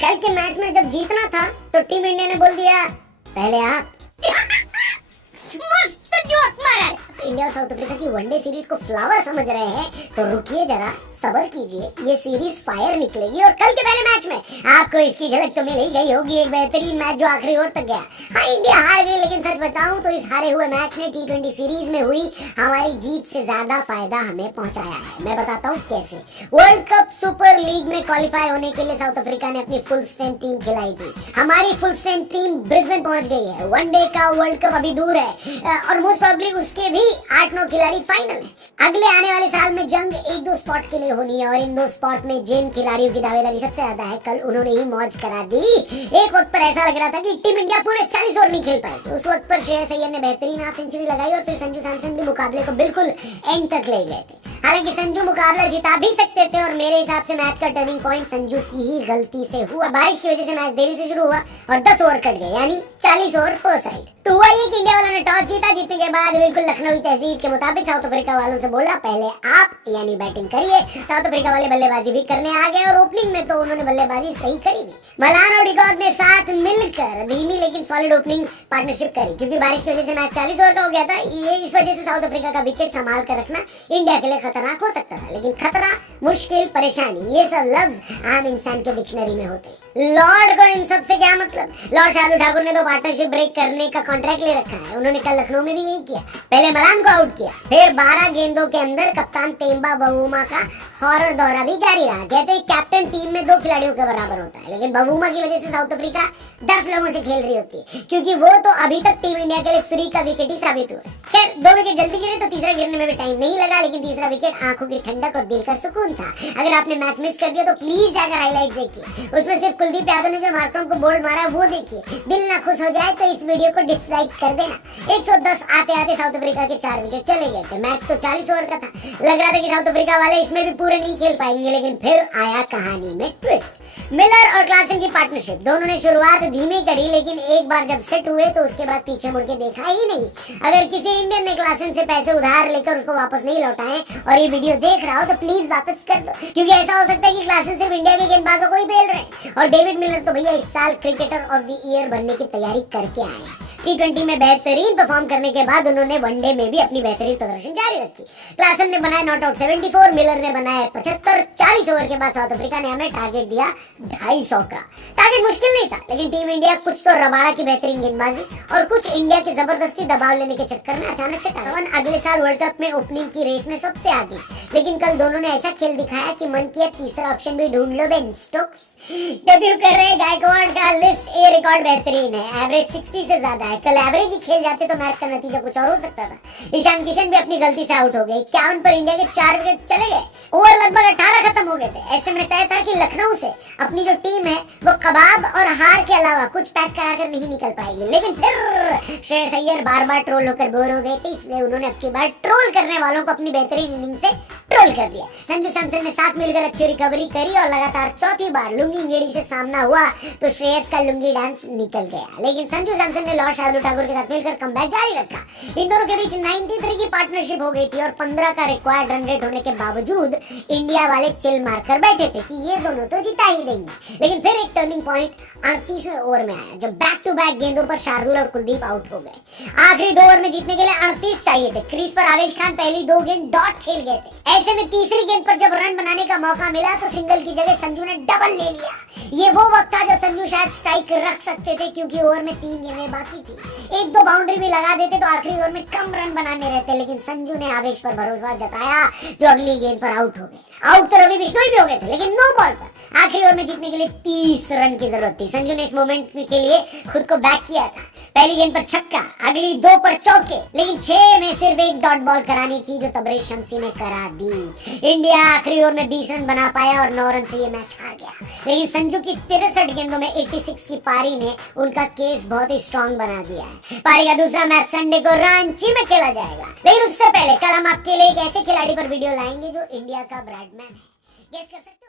कल के मैच में जब जीतना था तो टीम इंडिया ने बोल दिया पहले आप मस्त जोक मारा है। इंडिया और साउथ अफ्रीका की वनडे सीरीज को फ्लावर समझ रहे हैं तो रुकिए जरा, सब्र कीजिए, ये सीरीज फायर निकलेगी और कल के पहले मैच में आपको इसकी झलक तो मिल ही गई होगी। एक बेहतरीन मैच जो आखिरी ओवर तक गया। हाँ, इंडिया हार गई, लेकिन सच बताऊं तो इस हारे हुए मैच ने T20 सीरीज में हुई हमारी जीत से ज्यादा फायदा हमें पहुंचाया है। मैं बताता हूँ कैसे। वर्ल्ड कप सुपर लीग में क्वालिफाई होने के लिए साउथ अफ्रीका ने अपनी फुल स्ट्रेंथ टीम खिलाई थी। हमारी फुल स्ट्रेंथ टीम ब्रिस्बेन पहुंच गई है। वनडे का वर्ल्ड कप अभी दूर है और मोस्ट प्रोबेबली उसके भी 8-9 खिलाड़ी फाइनल है। अगले आने वाले साल में जंग 1-2 स्पॉट के लिए होनी है और इन 2 स्पॉट में जिन खिलाड़ियों की दावेदारी सबसे ज्यादा है, कल उन्होंने ही मौज करा दी। एक वक्त पर ऐसा लग रहा था कि टीम इंडिया पूरे 40 ओवर नहीं खेल पाई। उस वक्त पर श्रेयस अय्यर ने बेहतरीन हाफ सेंचुरी लगाई और फिर संजू सैमसन भी मुकाबले को बिल्कुल एंड तक ले गए थे। हालांकि संजू मुकाबला जिता भी सकते थे और मेरे हिसाब से मैच का टर्निंग पॉइंट संजू की ही गलती से हुआ। बारिश की वजह से मैच देरी से शुरू हुआ और 10 ओवर कट गए, यानी 40 ओवर पर साइड। तो हुआ ये कि इंडिया वालों ने टॉस जीता। जीतने के बाद बिल्कुल लखनऊ तहजीब के मुताबिक साउथ अफ्रीका वालों से बोला पहले आप यानी बैटिंग करिए। साउथ अफ्रीका वाले बल्लेबाजी भी करने आ गए और ओपनिंग में तो उन्होंने बल्लेबाजी सही करी भी। मलान और डिकॉक ने साथ मिलकर धीमी लेकिन सॉलिड ओपनिंग पार्टनरशिप करी। क्योंकि बारिश की वजह से मैच 40 ओवर का हो गया था, ये इस वजह से साउथ अफ्रीका का विकेट संभाल कर रखना इंडिया के लिए खतरनाक हो सकता था। लेकिन खतरा, मुश्किल, परेशानी, ये सब लफ्ज आम इंसान के डिक्शनरी में होते। लॉर्ड को इन सब से क्या मतलब? लॉर्ड शार्दुल ठाकुर ने तो पार्टनरशिप ब्रेक करने का कॉन्ट्रैक्ट ले रखा है। उन्होंने कल लखनऊ में भी यही किया। पहले मलान को आउट किया, फिर 12 गेंदों के अंदर कप्तान तेम्बा बवूमा का हॉरर दौरा भी जारी रहा। कहते हैं कैप्टन टीम में 2 खिलाड़ियों के बराबर होता है, लेकिन बवूमा की वजह से साउथ अफ्रीका 10 लोगों से खेल रही होती है, क्योंकि वो तो अभी तक टीम इंडिया के लिए फ्री का विकेट ही साबित हुआ। खैर 2 विकेट जल्दी गिरे तो तीसरा गिरने में भी टाइम नहीं लगा, लेकिन तीसरा विकेट आंखों की ठंडक और दिल का सुकून था। अगर आपने मैच मिस कर दिया तो प्लीज जाकर हाईलाइट देखिए, उसमें सिर्फ कुलदीप यादव ने जो मार्करम को बोल्ड मारा वो देखिए। दिल ना खुश हो जाए तो इस वीडियो को डिसलाइक कर देना। 110 आते आते साउथ अफ्रीका के 4 विकेट चले गए थे। मैच तो 40 ओवर का था। लग रहा था कि साउथ अफ्रीका वाले इसमें भी पूरे नहीं खेल पाएंगे, लेकिन फिर आया कहानी में ट्विस्ट। मिलर और क्लासन की पार्टनरशिप, दोनों ने शुरुआत धीमी करी, लेकिन एक बार जब सेट हुए तो उसके बाद पीछे मुड़ के देखा ही नहीं। अगर किसी इंडियन ने क्लासन से पैसे उधार लेकर उसको वापस नहीं लौटाए और ये वीडियो देख रहा हो तो प्लीज वापस कर दो, क्योंकि ऐसा हो सकता है कि क्लासन सिर्फ इंडिया के गेंदबाजों को ही बेल रहे हैं। और डेविड मिलर तो भैया इस साल क्रिकेटर ऑफ द ईयर बनने की तैयारी करके आए हैं। T20 में बेहतरीन परफॉर्म करने के बाद उन्होंने वनडे में भी अपनी बेहतरीन प्रदर्शन जारी रखी। क्लासन ने बनाए नॉट आउट 74, मिलर ने बनाए 75। 40 ओवर के बाद साउथ अफ्रीका ने हमें टारगेट दिया 250 का। टारगेट मुश्किल नहीं था, लेकिन टीम इंडिया कुछ तो रबाड़ा की बेहतरीन गेंदबाजी और कुछ इंडिया की जबरदस्ती दबाव लेने के चक्कर में अचानक से टारगेट। अगले साल वर्ल्ड कप में ओपनिंग की रेस में सबसे आगे, लेकिन कल दोनों ने ऐसा खेल दिखाया कि मन किया तीसरा ऑप्शन भी ढूंढ लो। बेन स्टोक्स डेब्यू कर रहे गायकवाड़ का लिस्ट ए रिकॉर्ड बेहतरीन है, एवरेज 60 से ज्यादा है। कल एवरेज ही खेल जाते तो मैच का नतीजा कुछ और हो सकता था। ईशान किशन भी अपनी गलती से आउट हो गए। 51 पर इंडिया के 4 विकेट चले गए। ओवर लगभग 18 खत्म हो गए थे। ऐसे में तय था कि लखनऊ से अपनी जो टीम है वो कबाब और हार के अलावा कुछ पैक कराकर नहीं निकल पाएगी। लेकिन फिर श्रेयस अय्यर बार-बार ट्रोल होकर बोर हो गए थे, इसलिए उन्होंने अब की बार ट्रोल करने वालों को अपनी बेहतरीन इनिंग से ट्रोल कर दिया। संजू सैमसन ने साथ मिलकर अच्छी रिकवरी करी और लगातार चौथी बार लुंगी गेड़ी से सामना हुआ तो श्रेयस का लुंगी डांस निकल गया। लेकिन संजू सैमसन ने लॉर्ड शार्दुल ठाकुर के साथ मिलकर कमबैक जारी रखा। इन दोनों के बीच 93 की पार्टनरशिप हो गई थी और 15 का रिक्वायर्ड रन रेट होने के बावजूद इंडिया वाले चिल मारकर बैठे थे कि ये दोनों तो जिता ही देंगे। लेकिन फिर एक टर्निंग पॉइंट 38वें ओवर में आया, जब बैक टू बैक गेंदों पर शार्दुल और कुलदीप आउट हो गए। आखिरी 2 ओवर में जीतने के लिए 38 चाहिए थे। क्रीज पर आवेश खान पहली 2 गेंद डॉट खेल गए थे। ऐसे में तीसरी गेंद पर जब रन बनाने का मौका मिला तो सिंगल की जगह संजू ने डबल ले लिया। ये वो वक्त था जब संजू शायद स्ट्राइक रख सकते थे, क्योंकि ओवर में 3 गेंदें बाकी थी। 1-2 बाउंड्री भी लगा देते तो आखिरी ओवर में कम रन बनाने रहते, लेकिन संजू ने आवेश पर भरोसा जताया जो अगली गेंद पर आउट हो गए। आउट तो रवि बिश्नोई भी हो गए थे, लेकिन नो बॉल पर आखिरी ओवर में जीतने के लिए 30 रन की जरूरत थी। संजू ने इस मोमेंट के लिए खुद को बैक किया था। पहली गेंद पर छक्का, अगली 2 पर चौके, लेकिन 6 में सिर्फ एक डॉट बॉल करानी थी जो तबरेज शमसी ने करा दी। इंडिया आखिरी ओवर में 20 रन बना पाया और 9 रन से ये मैच हार गया। लेकिन संजू की 63 गेंदों में 86 की पारी ने उनका केस बहुत ही स्ट्रांग बना दिया है। पारी का दूसरा मैच संडे को रांची में खेला जाएगा, लेकिन उससे पहले कल हम आपके लिए एक ऐसे खिलाड़ी पर वीडियो लाएंगे जो इंडिया का ब्रैडमैन है। गेस कर सकते